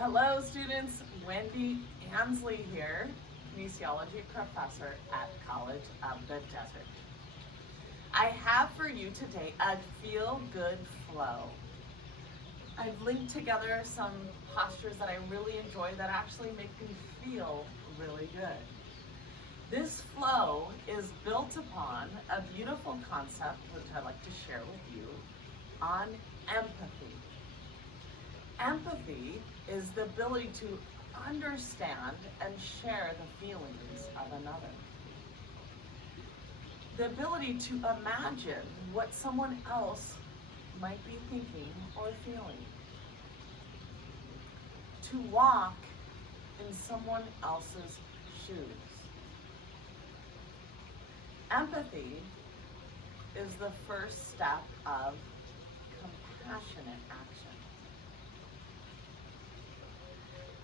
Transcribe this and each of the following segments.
Hello students, Wendy Ansley here, kinesiology professor at College of the Desert. I have for you today a feel-good flow. I've linked together some postures that I really enjoy that actually make me feel really good. This flow is built upon a beautiful concept which I'd like to share with you on empathy. Empathy is the ability to understand and share the feelings of another. The ability to imagine what someone else might be thinking or feeling. To walk in someone else's shoes. Empathy is the first step of compassionate action.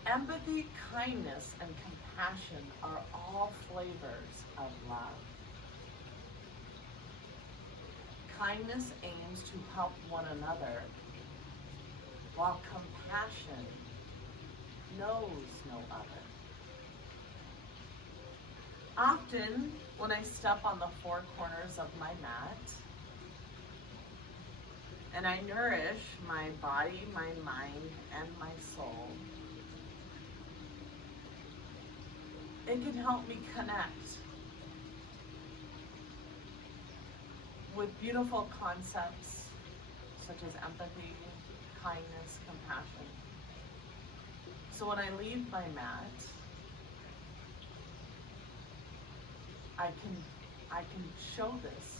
Empathy, kindness, and compassion are all flavors of love. Kindness aims to help one another, while compassion knows no other. Often, when I step on the four corners of my mat, and I nourish my body, my mind, and my soul, it can help me connect with beautiful concepts such as empathy, kindness, compassion. So when I leave my mat, I can show this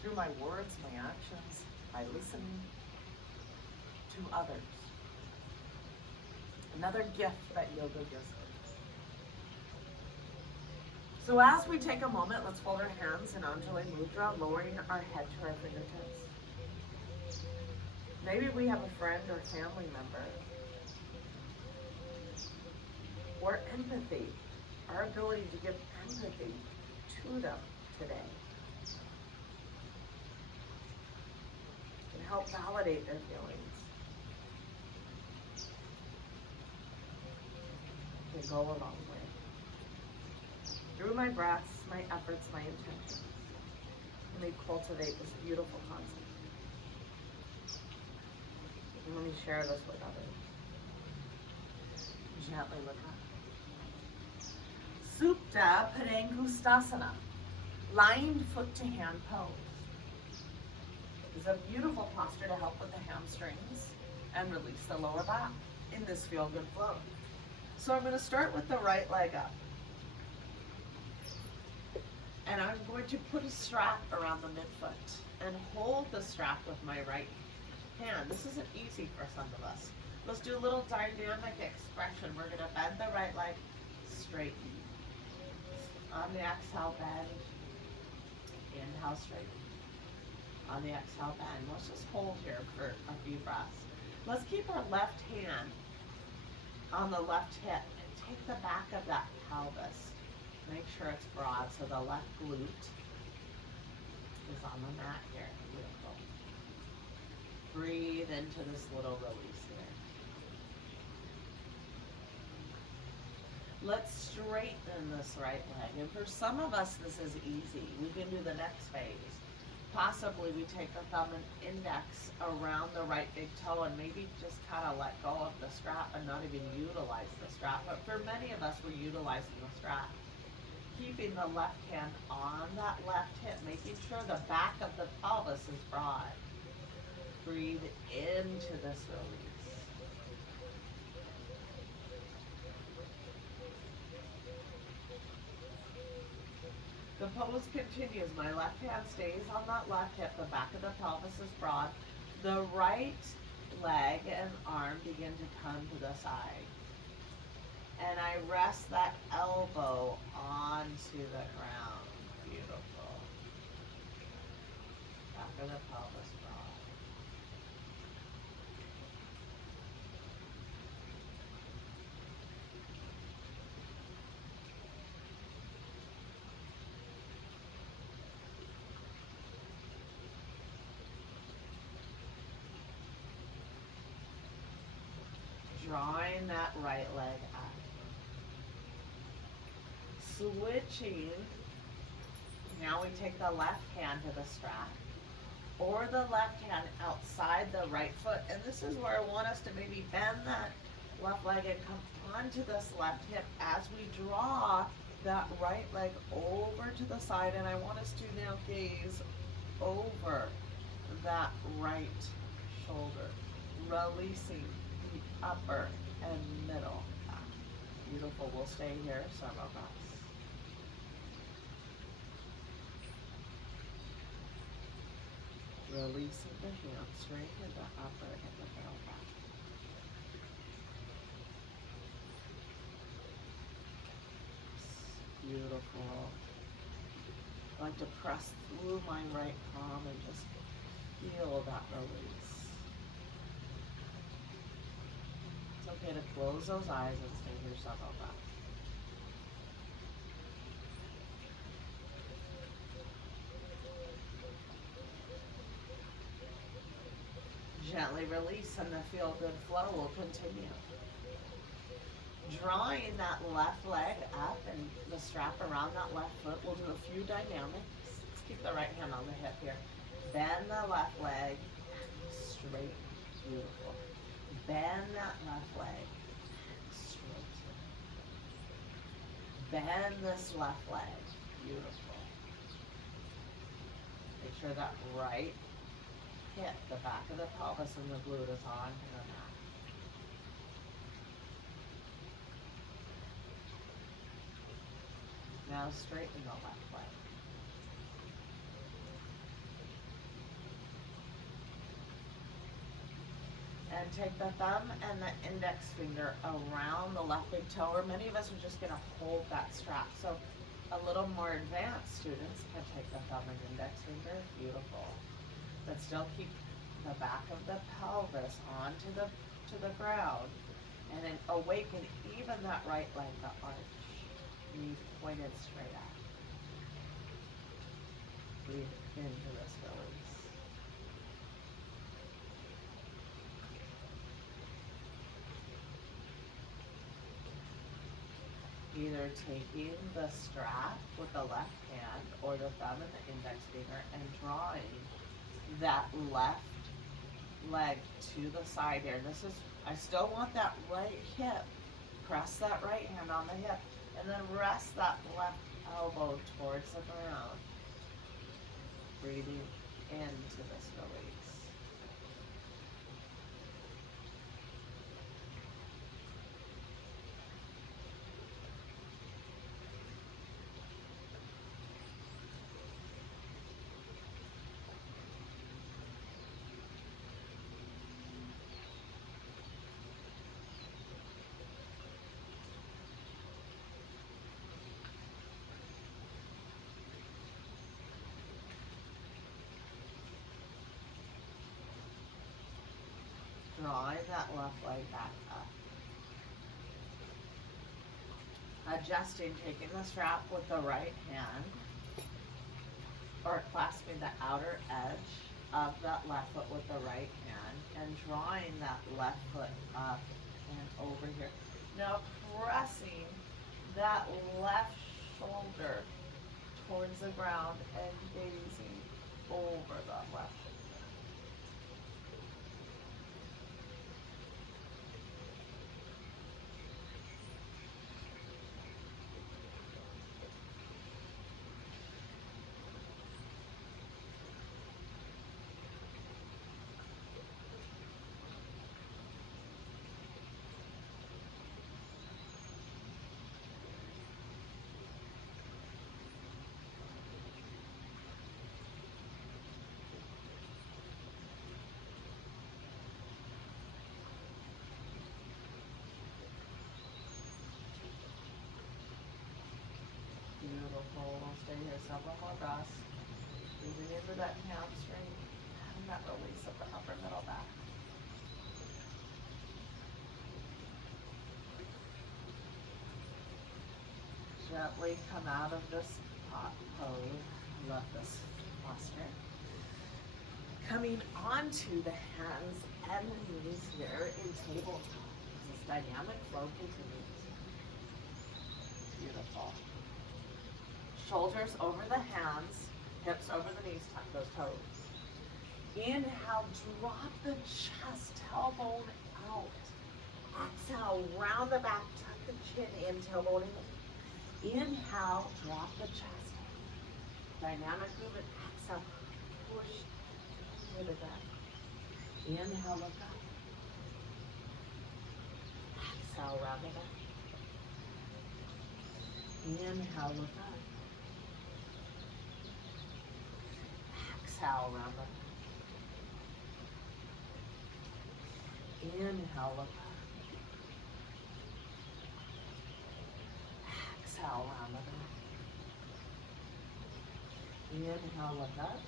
through my words, my actions, by listening to others. Another gift that yoga gives us. So as we take a moment, let's fold our hands in Anjali Mudra, lowering our head to our fingertips. Maybe we have a friend or family member. Or empathy, our ability to give empathy to them today. And help validate their feelings. Can go a long way. Through my breaths, my efforts, my intentions, let me cultivate this beautiful concept. And let me share this with others. Gently look up. Supta Padangusthasana, lying foot to hand pose. It's a beautiful posture to help with the hamstrings and release the lower back in this feel-good flow. So I'm going to start with the right leg up. And I'm going to put a strap around the midfoot and hold the strap with my right hand. This isn't easy for some of us. Let's do a little dynamic expression. We're going to bend the right leg, straighten. On the exhale, bend. Inhale, straighten. On the exhale, bend. Let's just hold here for a few breaths. Let's keep our left hand on the left hip and take the back of that pelvis. Make sure it's broad, so the left glute is on the mat here. Beautiful. Breathe into this little release here. Let's straighten this right leg. And for some of us, this is easy. We can do the next phase. Possibly we take the thumb and index around the right big toe and maybe just kind of let go of the strap and not even utilize the strap. But for many of us, we're utilizing the strap. Keeping the left hand on that left hip, making sure the back of the pelvis is broad. Breathe into this release. The pose continues. My left hand stays on that left hip, the back of the pelvis is broad. The right leg and arm begin to come to the side. And I rest that elbow onto the ground. Beautiful. Back of the pelvis broad. drawing that right leg up. Switching, now we take the left hand to the strap, or the left hand outside the right foot, and this is where I want us to maybe bend that left leg and come onto this left hip as we draw that right leg over to the side, and I want us to now gaze over that right shoulder, releasing the upper and middle back. Beautiful. We'll stay here several breaths. Releasing the hamstring and the upper and the middle back. Beautiful. I like to press through my right palm and just feel that release. It's okay to close those eyes and stay here several breaths. Gently release and the feel good flow will continue. Drawing that left leg up and the strap around that left foot. We'll do a few dynamics. Let's keep the right hand on the hip here. Bend the left leg straight. Beautiful. Bend that left leg straight. Bend this left leg. Beautiful. Make sure that right hip, the back of the pelvis and the glute is on the mat. Now straighten the left leg. And take the thumb and the index finger around the left big toe, or many of us are just going to hold that strap. So a little more advanced students can take the thumb and index finger. Beautiful. But still keep the back of the pelvis onto the ground, and then awaken even that right leg, the arch. Knees pointed straight out. Breathe into this release. Either taking the strap with the left hand or the thumb and the index finger and drawing that left leg to the side here. This is, I still want that right hip. Press that right hand on the hip. And then rest that left elbow towards the ground. Breathing into this release. Drawing that left leg back up. Adjusting, taking the strap with the right hand, or clasping the outer edge of that left foot with the right hand, and drawing that left foot up and over here. Now pressing that left shoulder towards the ground and gazing over that left shoulder. Beautiful. We'll stay here several more breaths. Breathing into that hamstring and that release of the upper middle back. Gently come out of this pose. Love this posture. Coming onto the hands and knees here in tabletop. This is Dynamic flow continues. Beautiful. Shoulders over the hands, hips over the knees, tuck those toes. Inhale, drop the chest, tailbone out. Exhale, round the back, tuck the chin in, tailbone in. Inhale, drop the chest. Dynamic movement, exhale, push to the back. Inhale, look up. Exhale, round the back. Inhale, look up. Exhale, round the back. Inhale, look up. Exhale, round the back. Inhale, look up.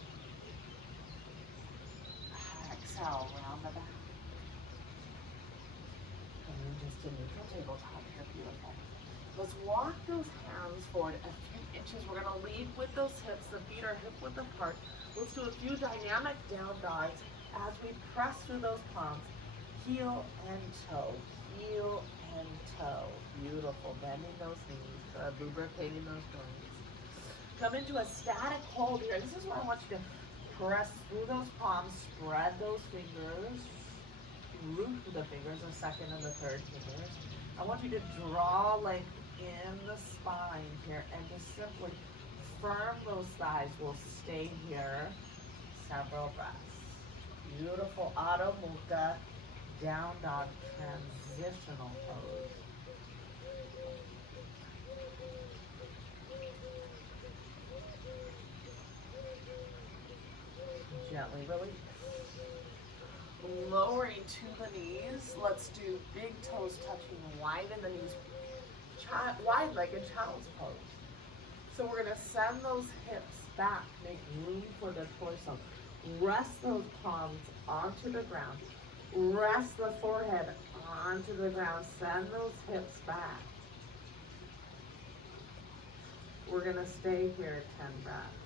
Exhale, round the back. And then just a neutral tabletop here, beautiful. Let's walk those hands forward a few inches. We're gonna lead with those hips. The feet are hip width apart. Let's do a few dynamic down dogs as we press through those palms. Heel and toe, heel and toe. Beautiful, bending those knees, lubricating those joints. Come into a static hold here. This is where I want you to press through those palms, spread those fingers, root the fingers, the second and the third fingers. I want you to draw length in the spine here and just simply firm those thighs. We'll stay here several breaths. Beautiful Adho Mukha down dog transitional pose. Gently release. Lowering to the knees. Let's do big toes touching, widen the knees, wide-legged child's pose. So we're going to send those hips back, make room for the torso. Rest those palms onto the ground. Rest the forehead onto the ground. Send those hips back. We're going to stay here 10 breaths.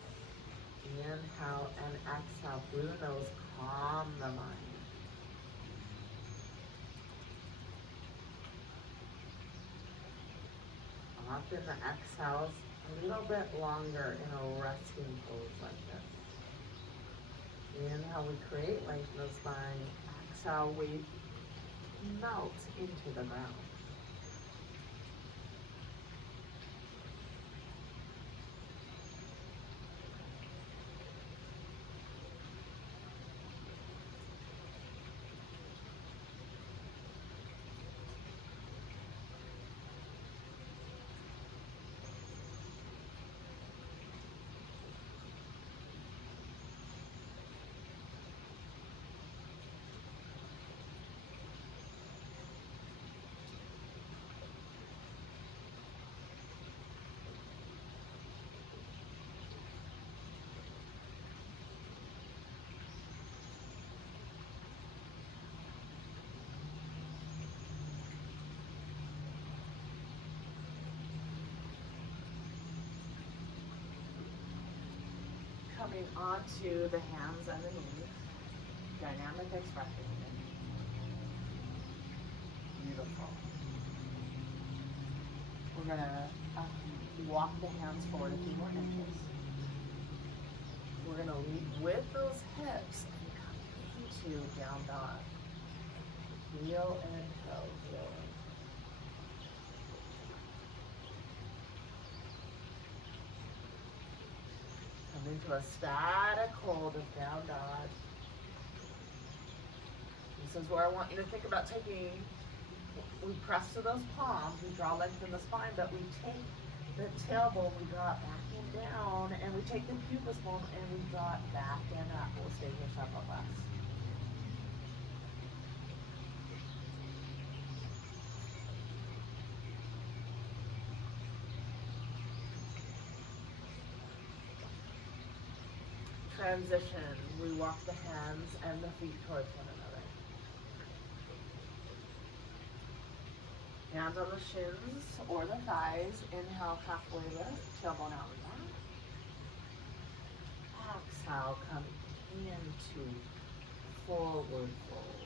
Inhale and exhale through the nose. Calm the mind. Often the exhales a little bit longer in a resting pose like this. Inhale, we create length in the spine. Exhale, we melt into the ground. Coming onto the hands and the knees. Dynamic expression. Beautiful. We're going to walk the hands forward a few more inches. We're going to lead with those hips and come into down dog. Heel and toe. Heel. Come into a static hold of down dog. This is where I want you to think about taking, we press to those palms, we draw length in the spine, but we take the tailbone, we draw it back and down, and we take the pubis bone and we draw it back and up. We'll stay here several breaths. Transition, we walk the hands and the feet towards one another. Hands on the shins or the thighs. Inhale, halfway lift, tailbone out and back. Exhale, come into forward fold.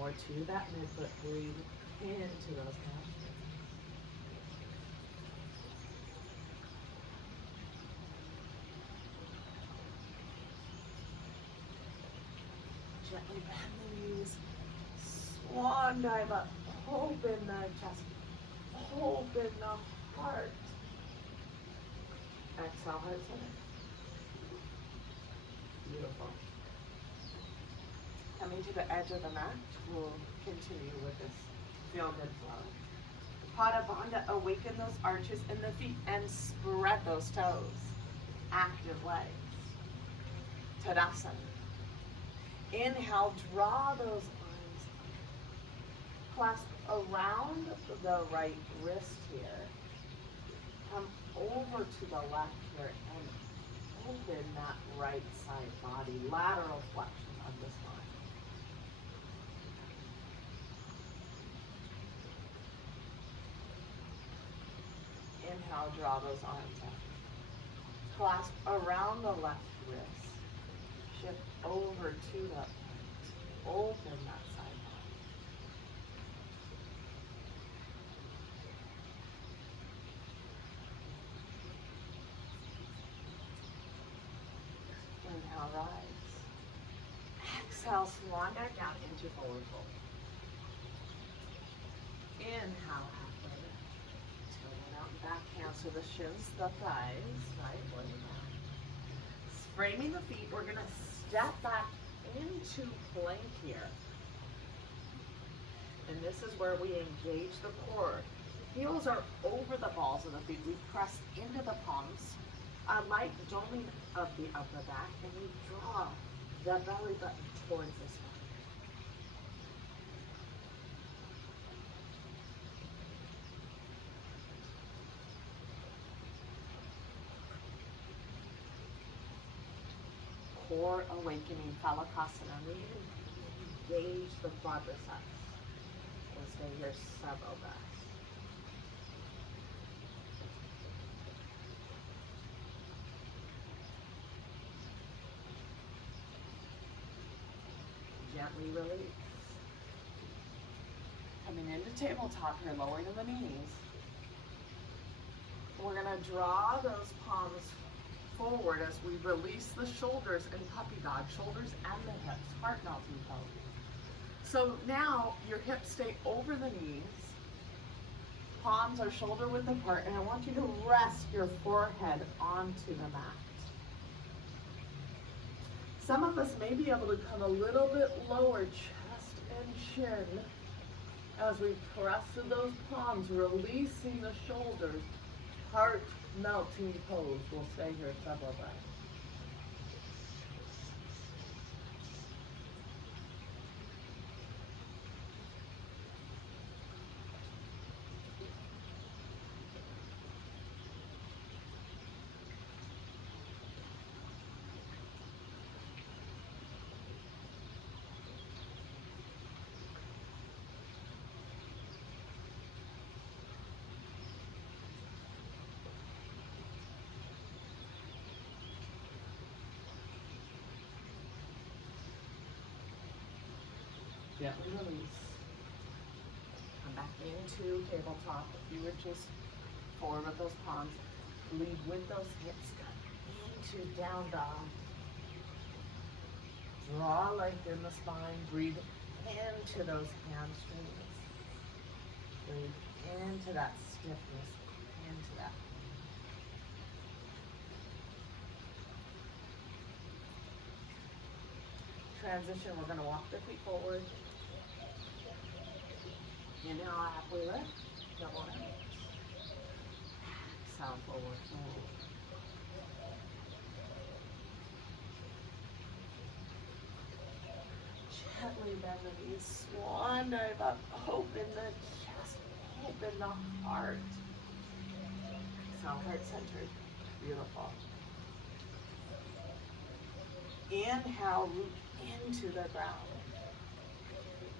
more to that midfoot. Breathe into those hamstrings. Gently bend the knees. Swan dive up. Open the chest. Open the heart. Exhale, heart center. Beautiful. Coming to the edge of the mat, we'll continue with this feel good flow. Pada Bandha, awaken those arches in the feet and spread those toes. Active legs. Tadasana. Inhale, draw those arms up. Clasp around the right wrist here. Come over to the left here and open that right side body. Lateral flexion of the spine. Inhale, draw those arms up. Clasp around the left wrist. Shift over to the right. Open that side body. Inhale, rise. Exhale, swan dive down into forward fold. Inhale, halfway lift. Tilting out and back, hands to the shins, the thighs, right, way down. Framing the feet, we're gonna step back into plank here. And this is where we engage the core. Heels are over the balls of the feet. We press into the palms. A light doming of the upper back, and we draw the belly button towards the spine. Core awakening, Phalakasana. We engage the quadriceps. We'll stay here several breaths. Gently release. Coming into tabletop here, lowering the knees. We're going to draw those palms forward as we release the shoulders in puppy dog, shoulders and the hips, heart melting pose. So now your hips stay over the knees, palms are shoulder width apart, and I want you to rest your forehead onto the mat. Some of us may be able to come a little bit lower, chest and chin, as we press through those palms, releasing the shoulders, heart melting pose. We'll stay here several breaths. Gently release. Come back into tabletop. A few inches forward with those palms. Lead with those hips. Come into down dog. Draw length in the spine. Breathe into those hamstrings. Breathe into that stiffness. Into that. Transition, we're going to walk the feet forward. Inhale, halfway lift, double hands. Exhale, forward fold. Gently bend the knees, swan dive up, open the chest, open the heart. Exhale, heart centered. Beautiful. Inhale, root into the ground.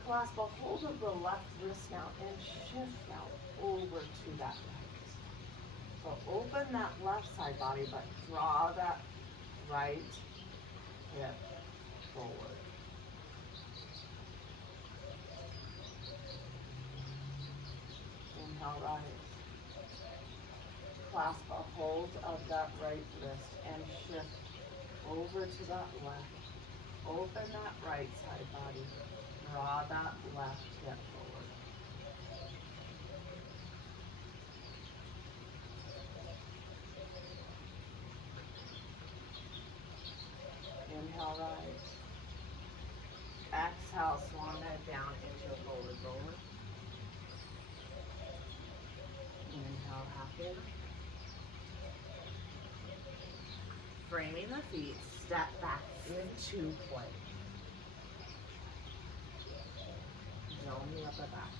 Clasp a hold of the left wrist now and shift now over to that right. So open that left side body, but draw that right hip forward. hold of that right wrist and shift over to that left. Open that right side body. Draw that left hip forward. Inhale, rise. Exhale, swan head down into a forward roller. Inhale, half in. Framing the feet, step back into plank. Zone the upper back.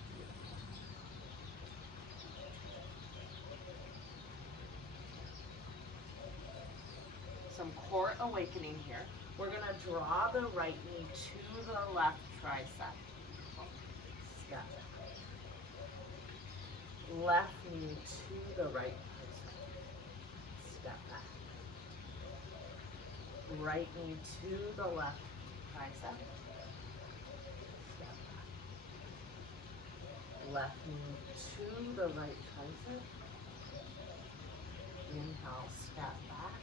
Some core awakening here. We're going to draw the right knee to the left tricep. Step. Left knee to the right tricep. Step back. Right knee to the left tricep. Step back. Left knee to the right tricep. Inhale, step back.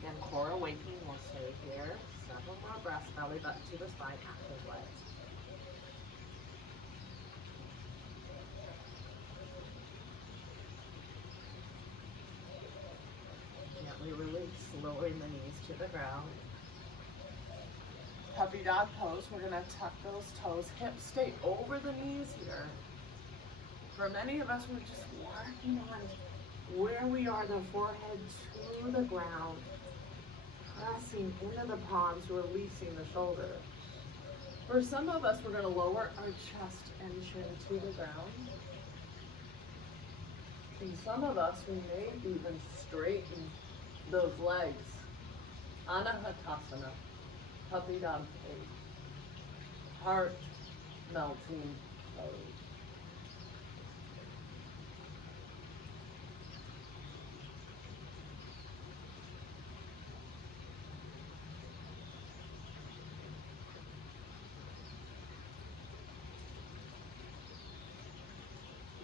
Again, core awakening, we'll stay here. Several more breaths, belly button to the spine, active legs. Gently release, lowering the knees to the ground. Puppy dog pose, we're gonna tuck those toes, hips stay over the knees here. For many of us, we're just working on where we are, the forehead to the ground. Pressing into the palms, releasing the shoulders. For some of us, we're going to lower our chest and chin to the ground. And some of us, we may even straighten those legs. Anahatasana, puppy dog pose, heart melting pose.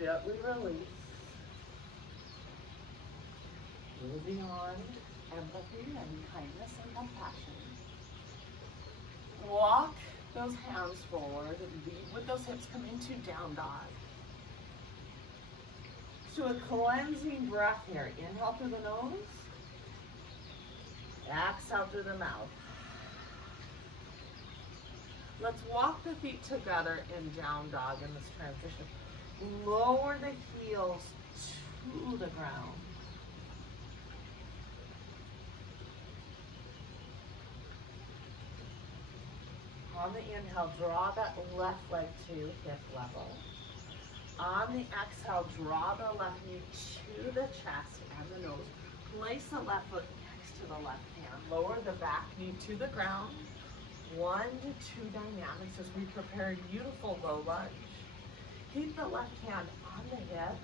Gently release. Moving on, empathy and kindness and compassion. Walk those hands forward, lead with those hips, come into down dog. So a cleansing breath here. Inhale through the nose. Exhale through the mouth. Let's walk the feet together in down dog in this transition. Lower the heels to the ground. On the inhale, draw that left leg to hip level. On the exhale, draw the left knee to the chest and the nose. Place the left foot next to the left hand. Lower the back knee to the ground. 1 to 2 dynamics as we prepare a beautiful low lunge. Keep the left hand on the hip.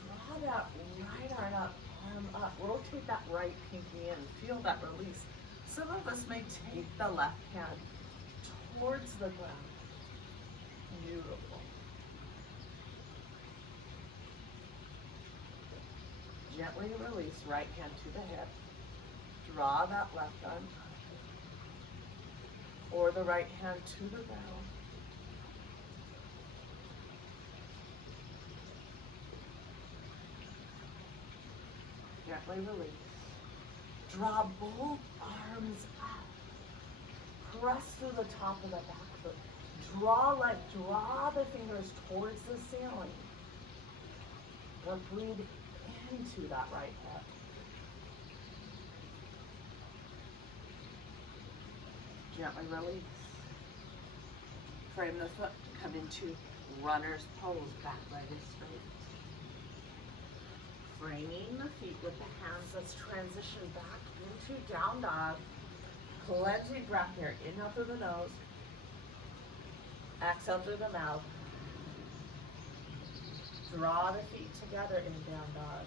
Draw that right arm up. Rotate that right pinky in. Feel that release. Some of us may take the left hand towards the ground. Beautiful. Gently release, right hand to the hip. Draw that left arm up. Or the right hand to the ground. Gently release. Draw both arms up. Press through the top of the back foot. Draw the fingers towards the ceiling. Or breathe into that right hip. Gently release. Frame the foot, come into runner's pose, back leg is straight. Framing the feet with the hands, let's transition back into down dog. Cleansing breath here. Inhale through the nose. Exhale through the mouth. Draw the feet together in down dog.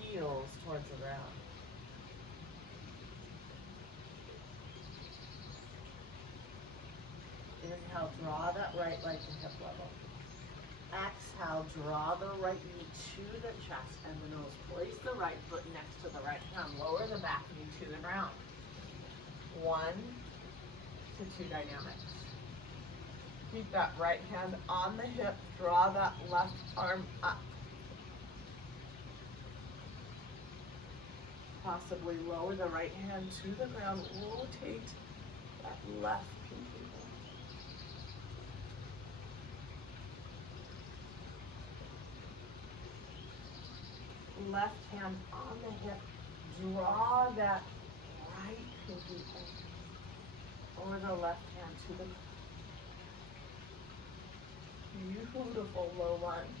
Heels towards the ground. Inhale, draw that right leg to hip level. Exhale, draw the right knee to the chest and the nose. Place the right foot next to the right hand. Lower the back knee to the ground. 1 to 2 dynamics. Keep that right hand on the hip. Draw that left arm up. Possibly lower the right hand to the ground. Rotate that left pinky. Left hand on the hip. Draw that right pinky or the left hand to the beautiful low lunge.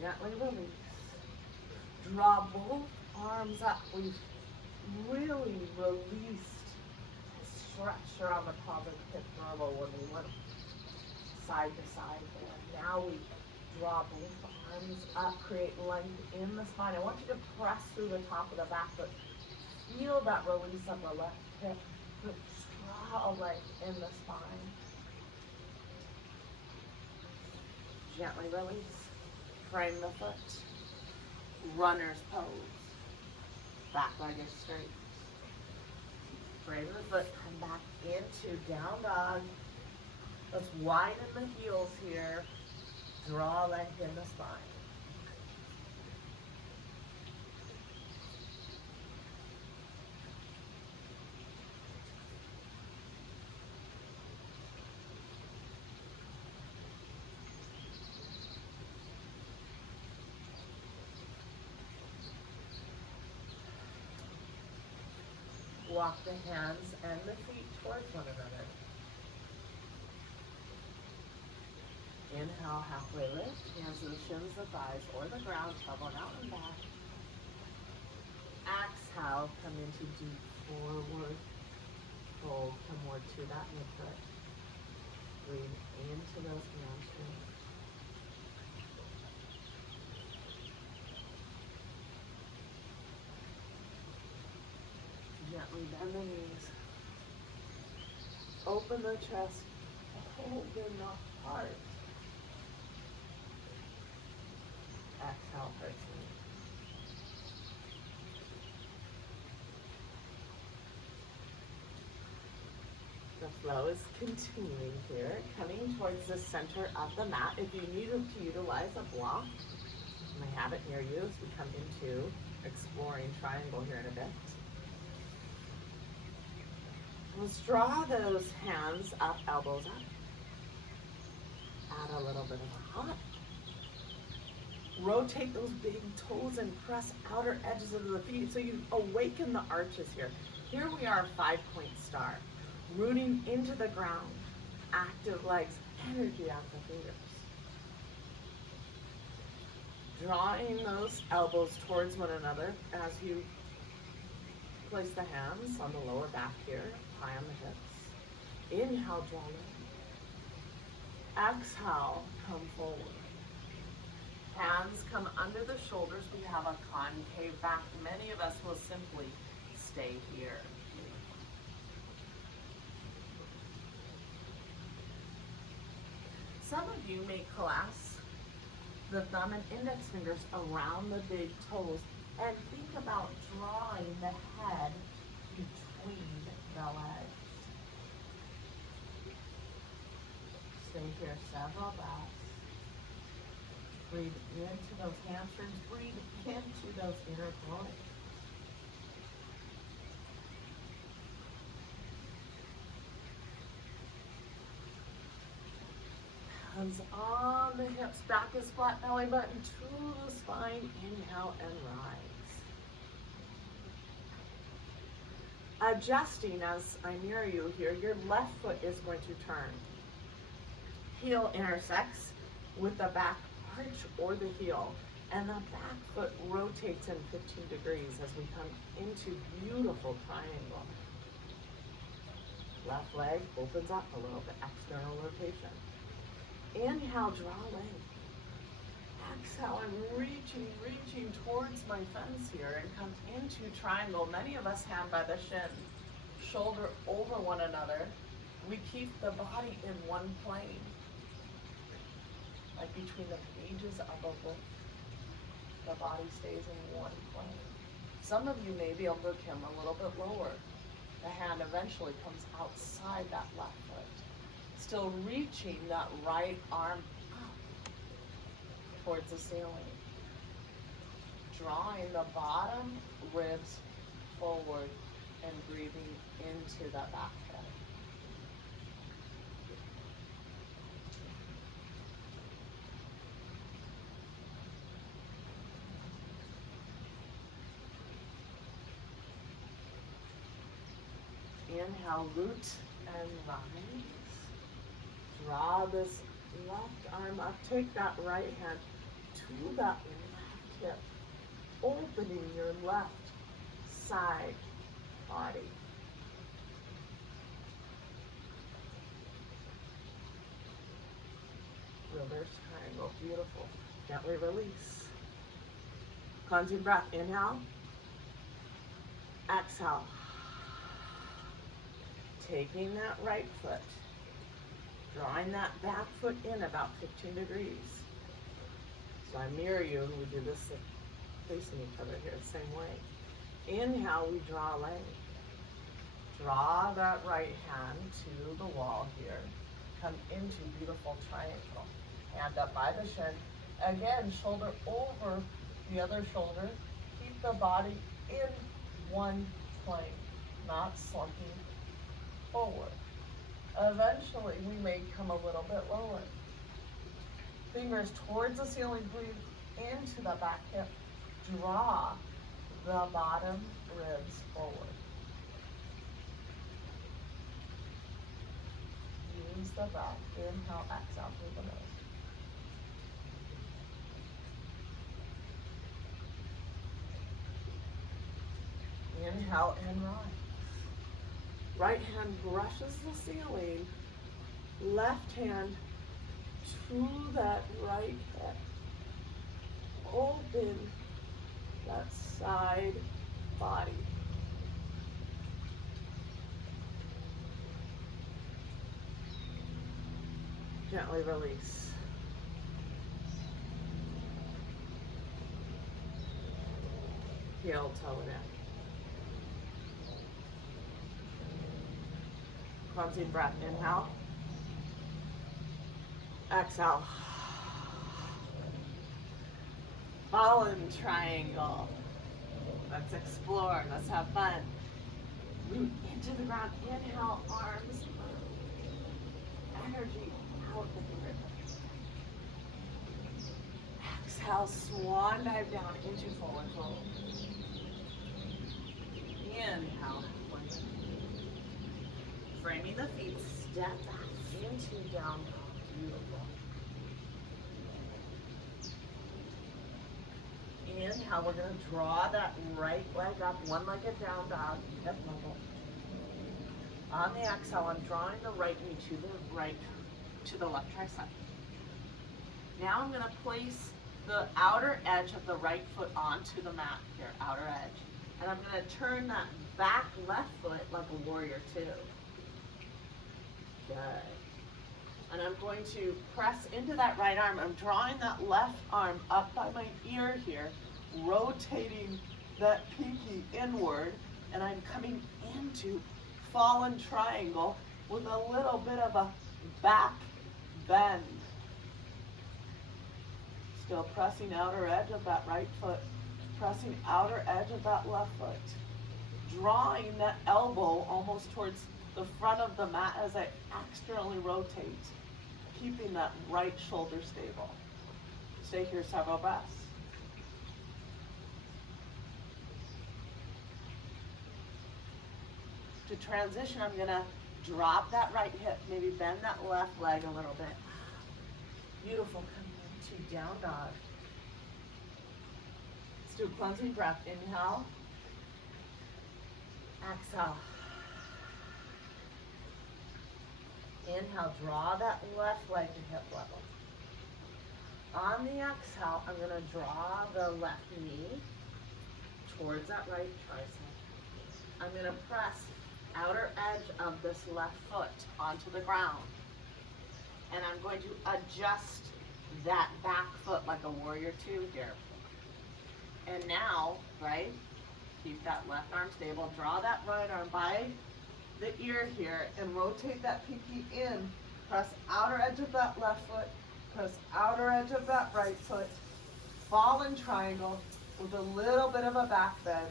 Gently release. Draw both arms up. We've really released the stretch around the pelvic hip girdle when we went side to side there. Now we draw both arms up, create length in the spine. I want you to press through the top of the back foot. Feel that release of the left hip. Draw a length in the spine. Gently release. Frame the foot. Runner's pose. Back leg is straight. Frame the foot. Come back into down dog. Let's widen the heels here. Draw length in the spine. Walk the hands and the feet towards one another. Inhale, halfway lift, hands to the shins, the thighs, or the ground, tailbone out and back. Exhale, come into deep forward fold, come more to that midfoot. Breathe into those hamstrings. Gently bend the knees. Open the chest. Hold in the heart. Exhale, hurts me. The flow is continuing here, coming towards the center of the mat. If you need to utilize a block, you may have it near you as we come into exploring triangle here in a bit. Let's draw those hands up, elbows up. Add a little bit of a hop. Rotate those big toes and press outer edges of the feet so you awaken the arches here. Here we are, 5-point star. Rooting into the ground. Active legs, energy out the fingers. Drawing those elbows towards one another as you place the hands on the lower back here, high on the hips. Inhale, draw in. Exhale, come forward. Hands come under the shoulders. We have a concave back. Many of us will simply stay here. Some of you may clasp the thumb and index fingers around the big toes and think about drawing the head between the legs. Stay here several breaths. Breathe into those hamstrings. Breathe into those inner joints. Hands on the hips, back is flat, belly button to the spine. Inhale and rise. Adjusting as I mirror you here, your left foot is going to turn. Heel intersects with the back arch or the heel, and the back foot rotates in 15 degrees as we come into beautiful triangle. Left leg opens up a little bit, external rotation. Inhale, draw length. Exhale, I'm reaching towards my fence here and come into triangle. Many of us hand by the shin, shoulder over one another. We keep the body in one plane, like between the pages of a book. The body stays in one plane. Some of you may be able to come a little bit lower. The hand eventually comes outside that left foot. Still reaching that right arm up towards the ceiling. Drawing the bottom ribs forward and breathing into the back head. Inhale, root and rise. Draw this left arm up. Take that right hand to that left hip, opening your left side body. Reverse triangle, beautiful. Gently release. Cleansing breath, inhale. Exhale. Taking that right foot, drawing that back foot in about 15 degrees. So I mirror you and we do this facing each other here the same way. Inhale, we draw a leg. Draw that right hand to the wall here. Come into beautiful triangle. Hand up by the shin. Again, shoulder over the other shoulder. Keep the body in one plane, not slunking forward. Eventually, we may come a little bit lower. Fingers towards the ceiling, breathe into the back hip. Draw the bottom ribs forward. Use the breath. Inhale, exhale through the nose. Inhale and rise. Right hand brushes the ceiling. Left hand to that right hip. Open that side body. Gently release. Heel toe in. Cleansing breath, inhale. Exhale. Fallen triangle. Let's explore, let's have fun. Root into the ground, inhale, arms. Energy out the fingertips. Exhale, swan dive down into forward fold. Inhale. Framing the feet, step back into down dog. Beautiful. Inhale, we're going to draw that right leg up, one-legged down dog, hip level. On the exhale, I'm drawing the right knee to the left tricep. Now I'm going to place the outer edge of the right foot onto the mat here, outer edge. And I'm going to turn that back left foot like a warrior two. Good. And I'm going to press into that right arm. I'm drawing that left arm up by my ear here, rotating that pinky inward, and I'm coming into fallen triangle with a little bit of a back bend. Still pressing outer edge of that right foot, pressing outer edge of that left foot, drawing that elbow almost towards the front of the mat as I externally rotate, keeping that right shoulder stable. Stay here several breaths. To transition, I'm gonna drop that right hip, maybe bend that left leg a little bit. Beautiful, coming into down dog. Let's do a cleansing breath. Inhale, exhale. Inhale, draw that left leg to hip level. On the exhale, I'm going to draw the left knee towards that right tricep. I'm going to press outer edge of this left foot onto the ground. And I'm going to adjust that back foot like a warrior two here. And now, right, keep that left arm stable, draw that right arm by the ear here and rotate that pinky in. Press outer edge of that left foot, press outer edge of that right foot, fall in triangle with a little bit of a back bend.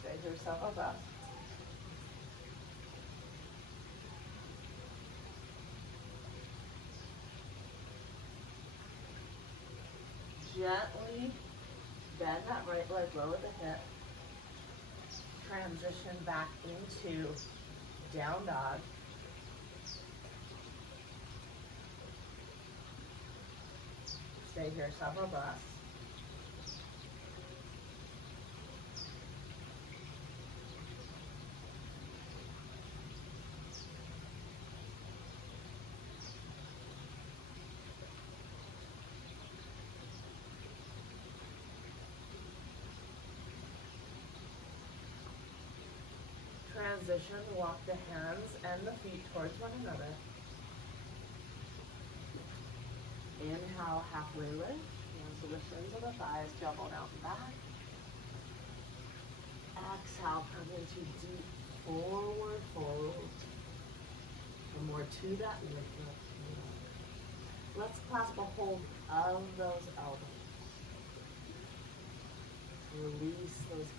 Stay here several breaths. Gently bend that right leg, lower the hip. Transition back into down dog. Stay here several breaths. Transition, walk the hands and the feet towards one another. Inhale, halfway lift, hands to the shins of the thighs, jumble down and back. Exhale, come into deep forward fold. And more to that midfoot. Let's clasp a hold of those elbows. Release those hands.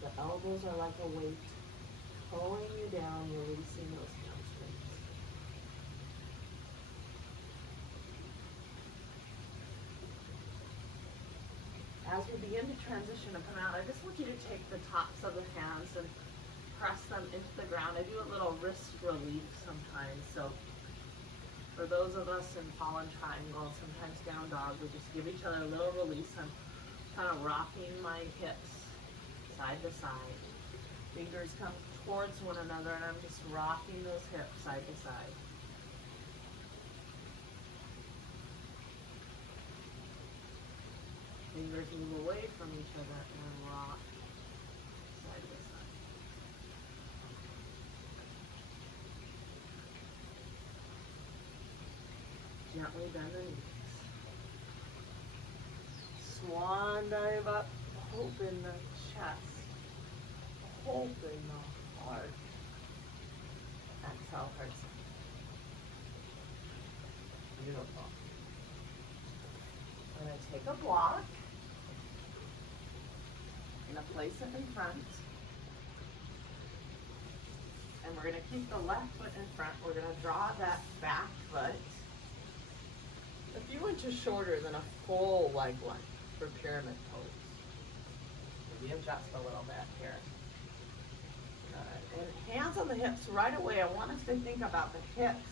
The elbows are like a weight, pulling you down, releasing those hamstrings. As we begin to transition and come out, I just want you to take the tops of the hands and press them into the ground. I do a little wrist relief sometimes. So for those of us in fallen triangle, sometimes down dog, we just give each other a little release. I'm kind of rocking my hips side to side. Fingers come towards one another and I'm just rocking those hips side to side. Fingers move away from each other and rock side to side. Gently bend the knees. Swan dive up, open the chest. Open the heart. Exhale, heart center. Beautiful. I'm going to take a block. I'm going to place it in front. And we're going to keep the left foot in front. We're going to draw that back foot a few inches shorter than a full leg length for pyramid pose. Maybe adjust a little bit here. And hands on the hips right away. I want us to think about the hips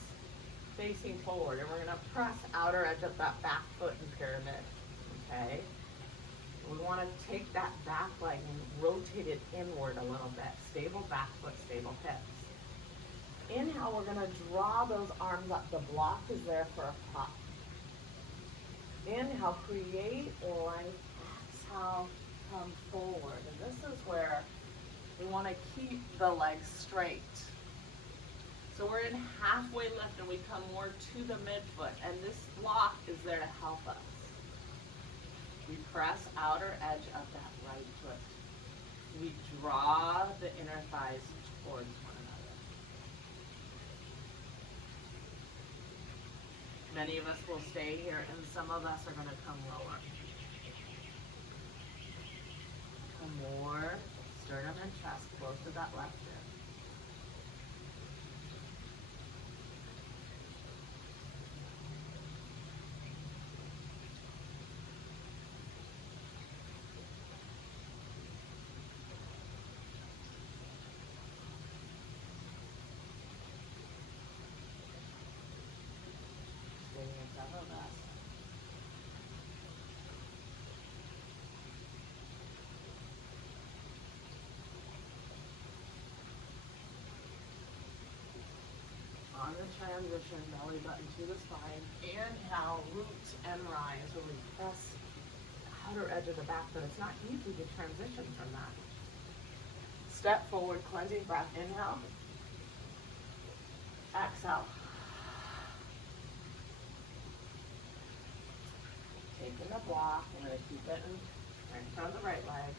facing forward. And we're going to press outer edge of that back foot in pyramid. Okay? We want to take that back leg and rotate it inward a little bit. Stable back foot, stable hips. Inhale, we're going to draw those arms up. The block is there for a pop. Inhale, create length. Exhale, come forward. And this is where we want to keep the legs straight. So we're in halfway lift and we come more to the midfoot. And this block is there to help us. We press outer edge of that right foot. We draw the inner thighs towards one another. Many of us will stay here and some of us are going to come lower. Come more. Sternum and chest close to that left rib. Stay in several breaths. transition, belly button to the spine. Inhale, root and rise, where we press the outer edge of the back foot. It's not easy to transition from that. Step forward, cleansing breath. Inhale. Exhale. Taking the block, I'm going to keep it in front of the right leg.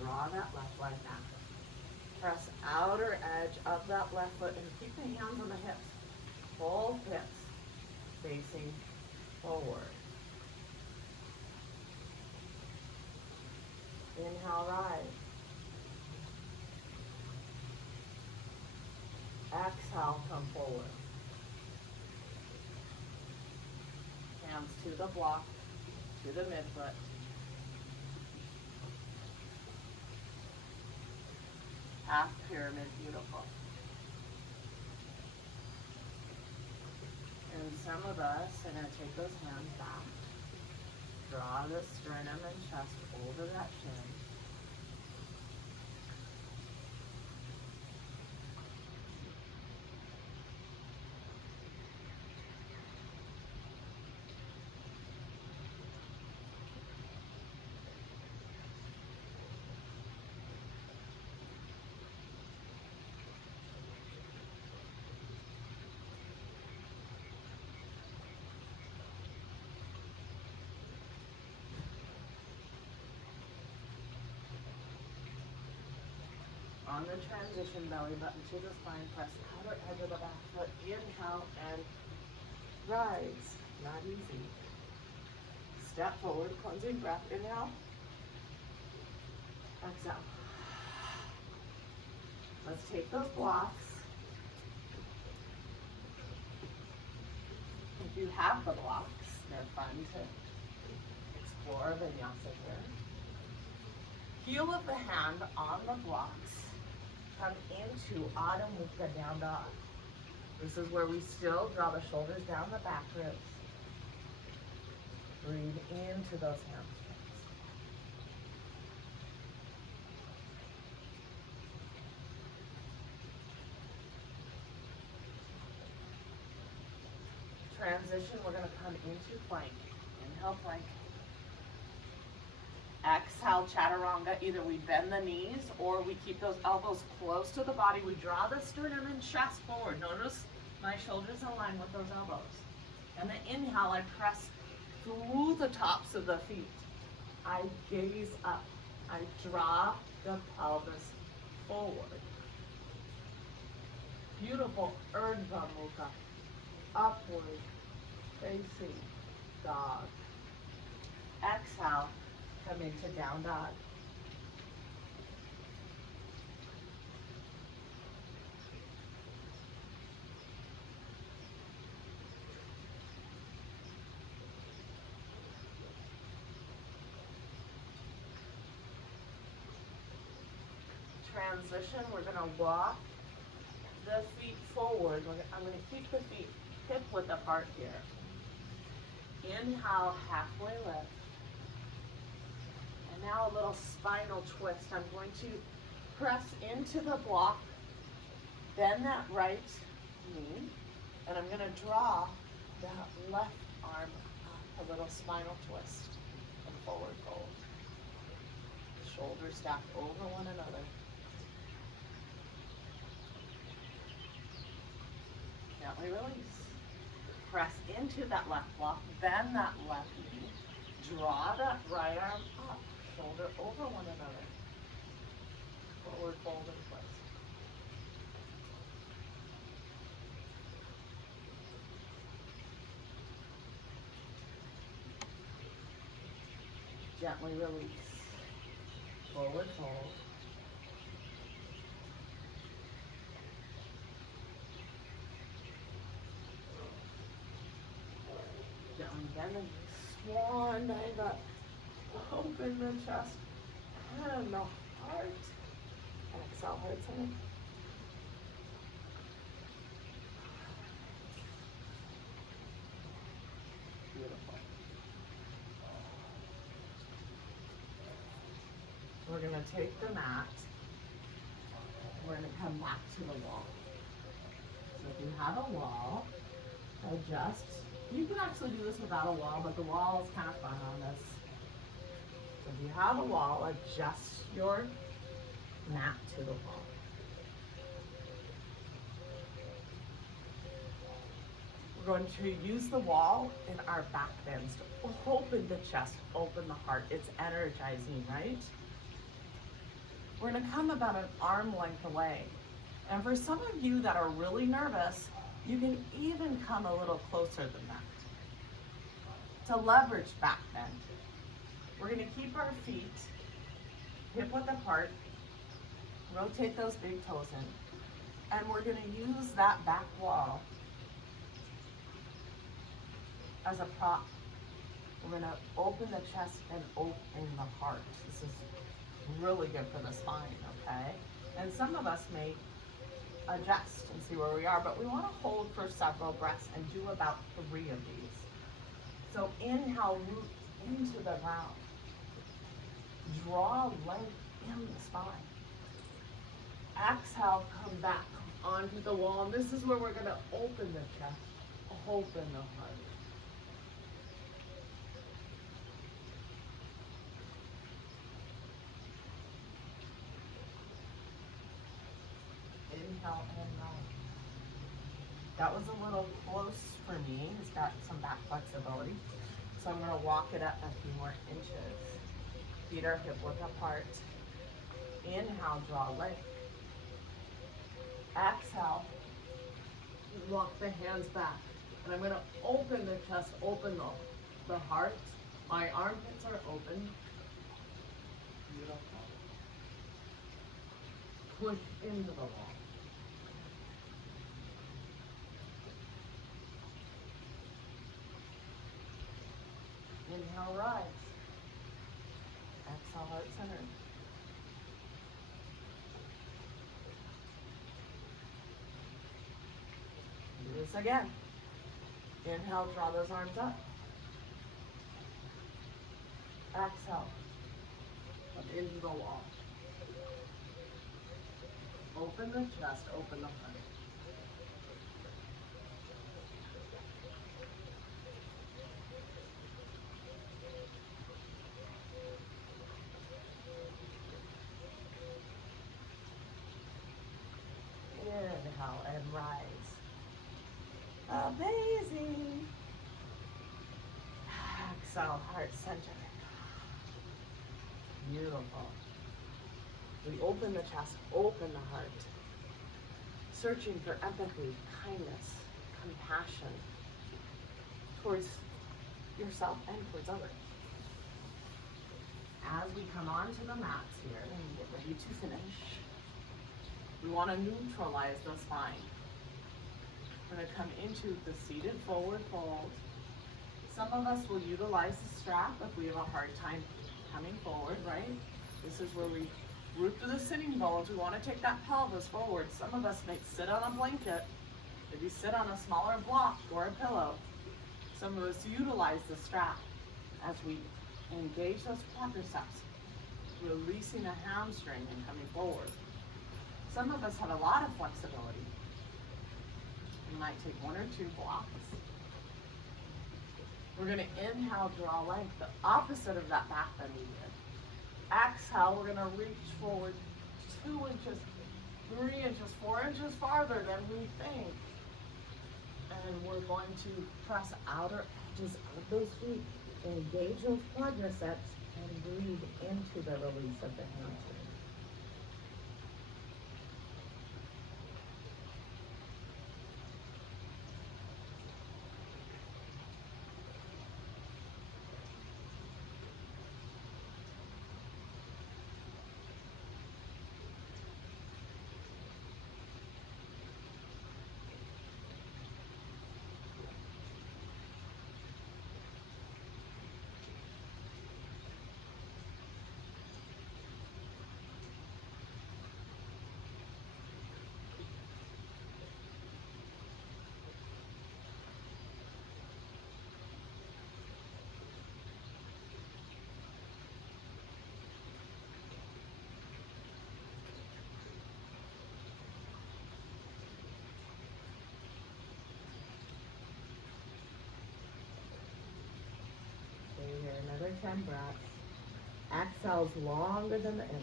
Draw that left leg back. Press outer edge of that left foot and keep the hands on the hips. Both hips facing forward. Inhale, rise. Exhale, come forward. Hands to the block, to the midfoot. Half pyramid, beautiful. And some of us are going to take those hands back. Draw the sternum and chest over that chin. On the transition, belly button to the spine, press outer edge of the back foot. Inhale and rise. Not easy. Step forward, cleansing breath. Inhale. Exhale. Let's take those blocks. If you have the blocks, they're fun to explore vinyasa here. Heel of the hand on the blocks. Come into Adho Mukha, down dog. This is where we still draw the shoulders down the back ribs. Breathe into those hamstrings. Transition, we're going to come into plank. Inhale, plank. Exhale, chaturanga. Either we bend the knees or we keep those elbows close to the body. We draw the sternum and chest forward. Notice my shoulders align with those elbows. And the inhale, I press through the tops of the feet. I gaze up. I draw the pelvis forward. Beautiful Urdhva Mukha. Upward facing dog. Exhale. Come into down dog. Transition, we're going to walk the feet forward. I'm going to keep the feet hip width apart here. Inhale, halfway lift. Now a little spinal twist. I'm going to press into the block, bend that right knee, and I'm going to draw that left arm up, a little spinal twist, and forward fold. Shoulders stacked over one another. Gently release. Press into that left block, bend that left knee, draw that right arm up. Shoulder over one another. Forward fold and twist. Gently release. Forward fold. Gently bend the knees. Swan dive up. Open the chest and the heart. Exhale, heart center. Beautiful. We're going to take the mat. We're going to come back to the wall. So if you have a wall, adjust. You can actually do this without a wall, but the wall is kind of fun on this. So if you have a wall, adjust your mat to the wall. We're going to use the wall in our back bends to open the chest, open the heart. It's energizing, right? We're going to come about an arm length away. And for some of you that are really nervous, you can even come a little closer than that to leverage back bend. We're going to keep our feet hip width apart, rotate those big toes in, and we're going to use that back wall as a prop. We're going to open the chest and open the heart. This is really good for the spine, okay? And some of us may adjust and see where we are, but we want to hold for several breaths and do about 3 of these. So inhale, root into the ground. Draw length in the spine. Exhale, come back onto the wall. And this is where we're going to open the chest, open the heart. Inhale and out. That was a little close for me. It's got some back flexibility. So I'm going to walk it up a few more inches. Feet are hip width apart. Inhale, draw length. Exhale, walk the hands back. And I'm going to open the chest, open the heart. My armpits are open. Beautiful. Push into the wall. Inhale, rise. Exhale, heart center. Do this again. Inhale, draw those arms up. Exhale, up into the wall. Open the chest, open the heart. Inhale and rise. Amazing. Exhale, heart center. Beautiful. We open the chest, open the heart. Searching for empathy, kindness, compassion towards yourself and towards others. As we come onto the mats here and get ready to finish, we want to neutralize the spine. We're going to come into the seated forward fold. Some of us will utilize the strap if we have a hard time coming forward, right? This is where we root through the sitting bones. We want to take that pelvis forward. Some of us may sit on a blanket, maybe sit on a smaller block or a pillow. Some of us utilize the strap as we engage those quadriceps, releasing the hamstring and coming forward. Some of us have a lot of flexibility. We might take 1 or 2 blocks. We're going to inhale, draw length, the opposite of that back bend we did. Exhale, we're going to reach forward 2 inches, 3 inches, 4 inches farther than we think. And we're going to press outer edges of those feet, engage those quadriceps, and breathe into the release of the hamstring. for 10 breaths. Exhale's longer than the inhale.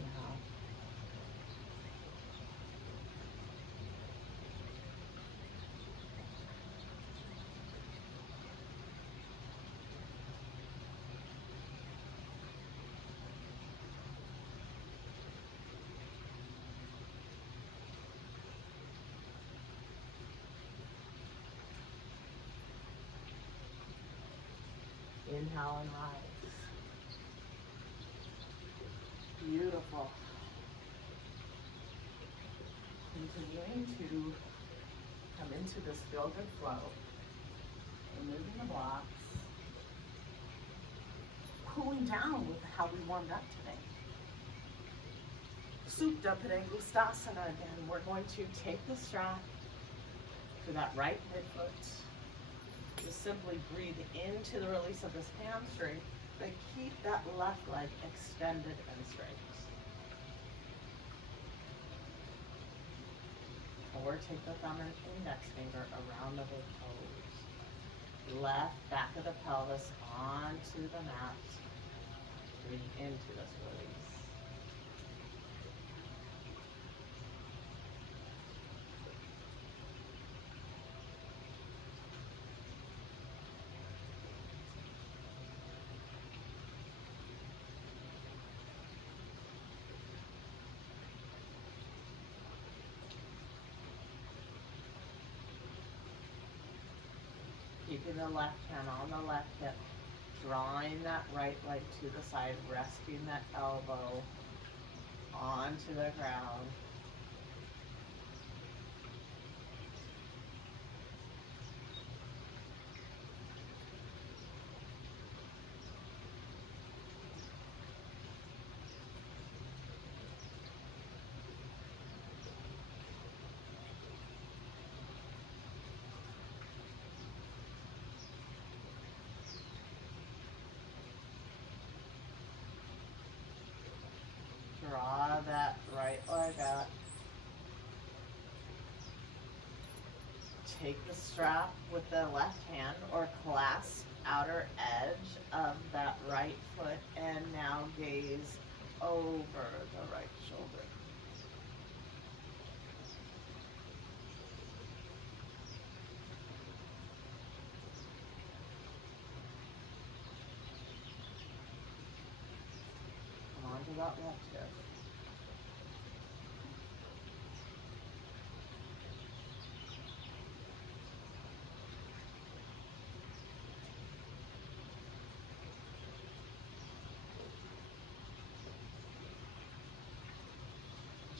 Inhale and rise. Beautiful. Continuing to come into this feel-good flow. Removing the blocks. Cooling down with how we warmed up today. Supta Padangusthasana again. We're going to take the strap to that right midfoot. Just simply breathe into the release of this hamstring, but keep that left leg extended and straight. Or take the thumb and index finger around the big toes. Left back of the pelvis onto the mat. Breathe into this release. Keeping the left hand on the left hip, drawing that right leg to the side, resting that elbow onto the ground. Draw that right leg up. Take the strap with the left hand or clasp outer edge of that right foot and now gaze over the right shoulder. Come on to that left hip.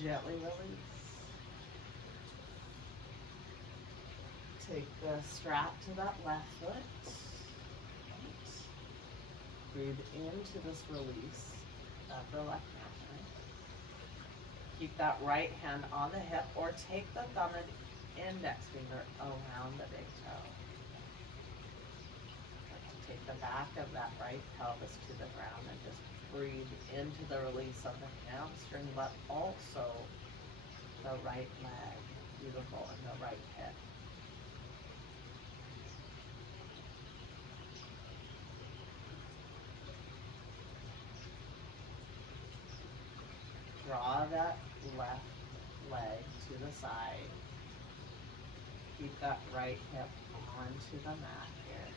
Gently release. Take the strap to that left foot. Breathe into this release of the left hamstring. Keep that right hand on the hip or take the thumb and index finger around the big toe. Take the back of that right pelvis to the ground and just breathe into the release of the hamstring, but also the right leg. Beautiful, and the right hip. Draw that left leg to the side. Keep that right hip onto the mat here.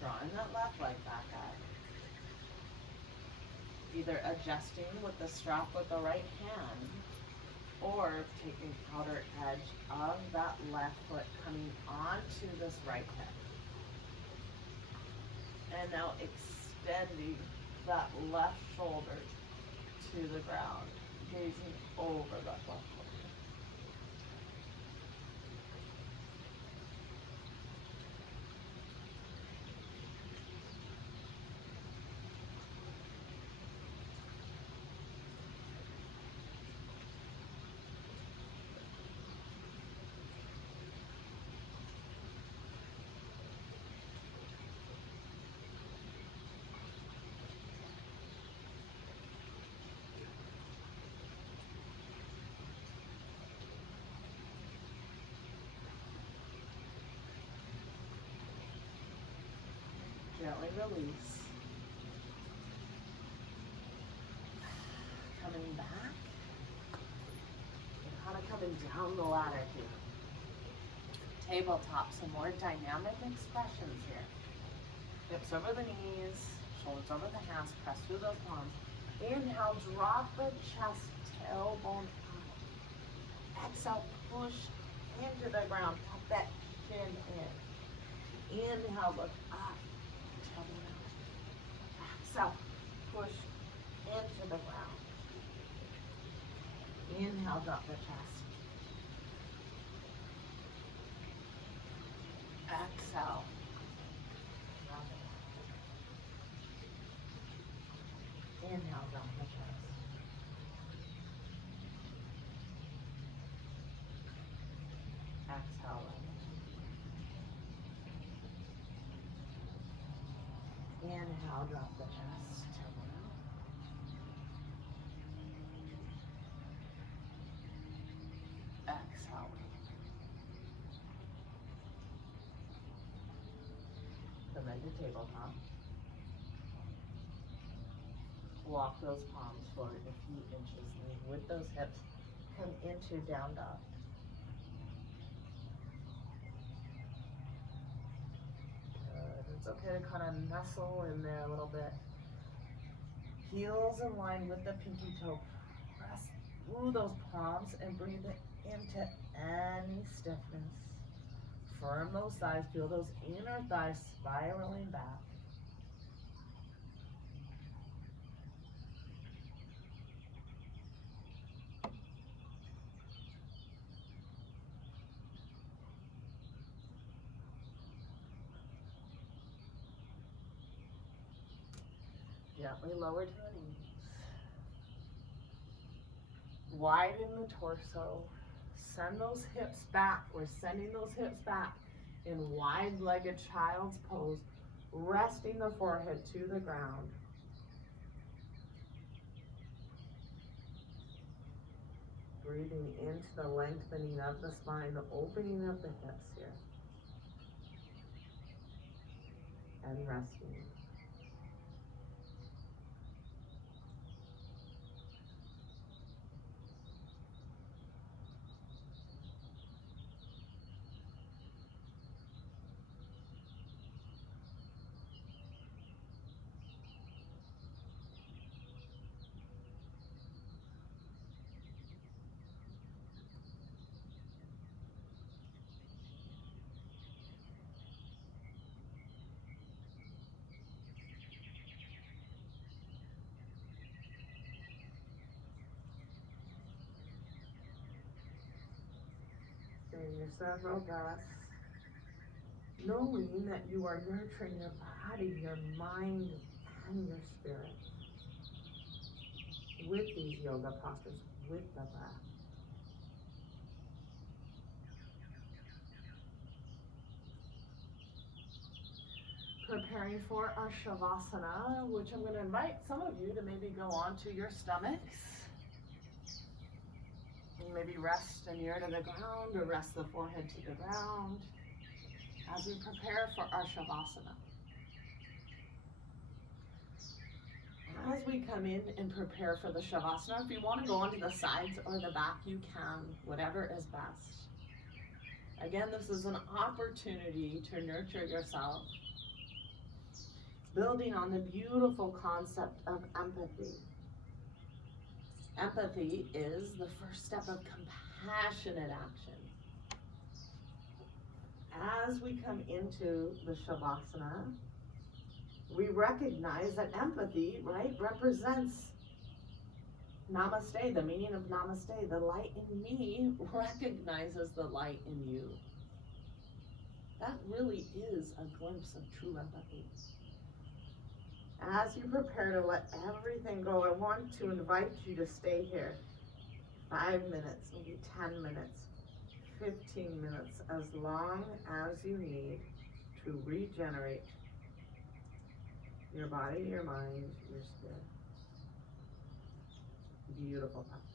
Drawing that left leg back up. Either adjusting with the strap with the right hand or taking outer edge of that left foot coming onto this right hip. And now extending that left shoulder to the ground, gazing over that left shoulder. Gently release. Coming back. You're kind of coming down the ladder here. Tabletop, some more dynamic expressions here. Hips over the knees, shoulders over the hands, press through those palms. Inhale, drop the chest, tailbone out. Exhale, push into the ground, tuck that chin in. Inhale, look up, tailbone out. Exhale, push into the ground. Inhale, drop the chest. Exhale. Drop it. Inhale, drop the chest. Exhale. Inhale, drop the chest. Exhale. Come into tabletop. Walk those palms forward a few inches. Lean with those hips. Come into down dog. Good. It's okay to kind of nestle in there a little bit. Heels in line with the pinky toe. Press through those palms and breathe into any stiffness. Firm those thighs. Feel those inner thighs spiraling back. Gently lower to the knees. Widen the torso. Send those hips back. We're sending those hips back in wide-legged child's pose, resting the forehead to the ground. Breathing into the lengthening of the spine, the opening of the hips here. And resting. In your several breaths, knowing that you are nurturing your body, your mind, and your spirit with these yoga postures, with the breath. Preparing for our Shavasana, which I'm going to invite some of you to maybe go onto your stomachs. And maybe rest an ear to the ground or rest the forehead to the ground as we prepare for our Shavasana. As we come in and prepare for the Shavasana, if you want to go onto the sides or the back, you can, whatever is best. Again, this is an opportunity to nurture yourself, building on the beautiful concept of empathy. Empathy is the first step of compassionate action. As we come into the Shavasana, we recognize that empathy, right, represents Namaste, the meaning of Namaste. The light in me recognizes the light in you. That really is a glimpse of true empathy. As you prepare to let everything go, I want to invite you to stay here 5 minutes, maybe 10 minutes, 15 minutes, as long as you need to regenerate your body, your mind, your spirit. Beautiful practice.